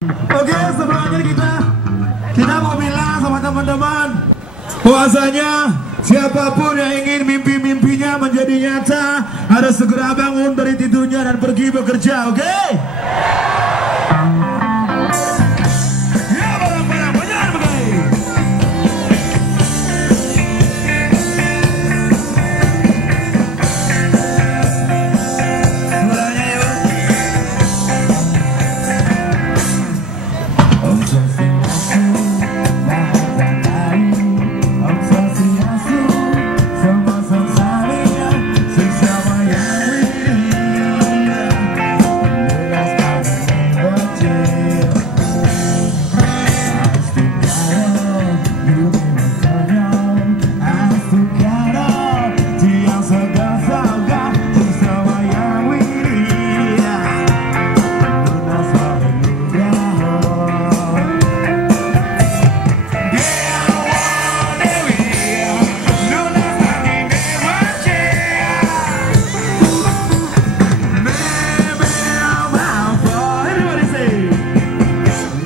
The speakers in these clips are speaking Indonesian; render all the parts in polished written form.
Oke, sebelumnya kita mau bilang sama teman-teman bahwasanya siapapun yang ingin mimpi-mimpinya menjadi nyata harus segera bangun dari tidurnya dan pergi bekerja, oke?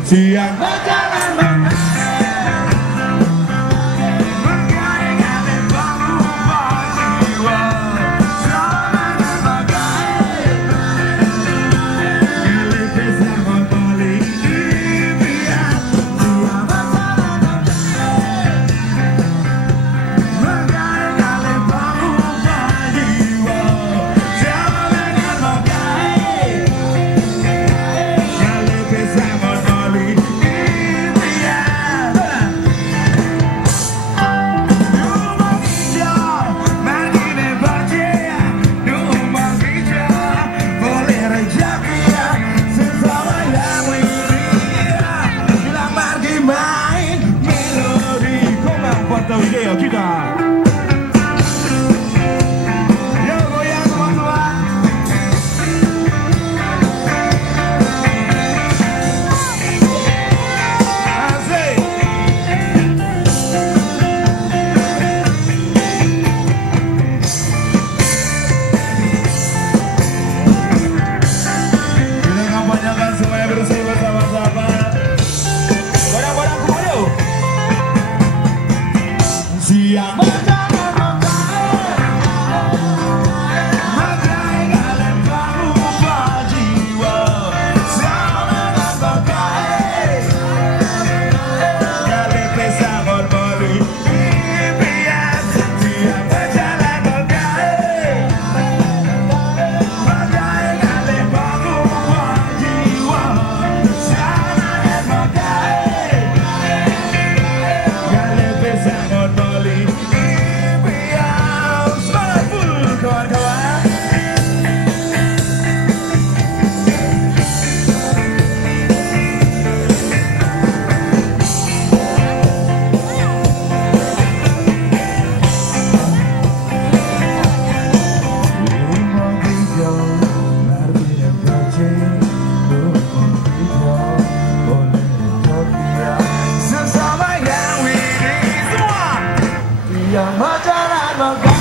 Siang berjalan menggali-gali bangun jiwa, semangat bagai gelipis yang kembali impian. Siang berjalan menggali-gali bangun jiwa, semangat bagai gelipis yang yeah, kita. Yo, goyang teman-teman. Asik. Kita kampanyakan semuanya bersih bersama-sama. Barang-barang kumpul. Siang berjalan menggali-gali bangun jiwa, semangat bagai gelipis yang kembali impian. Siang berjalan menggali-gali bangun jiwa, semangat bagai gelipis yang kembali. Sesama yang winning semua yang berjalan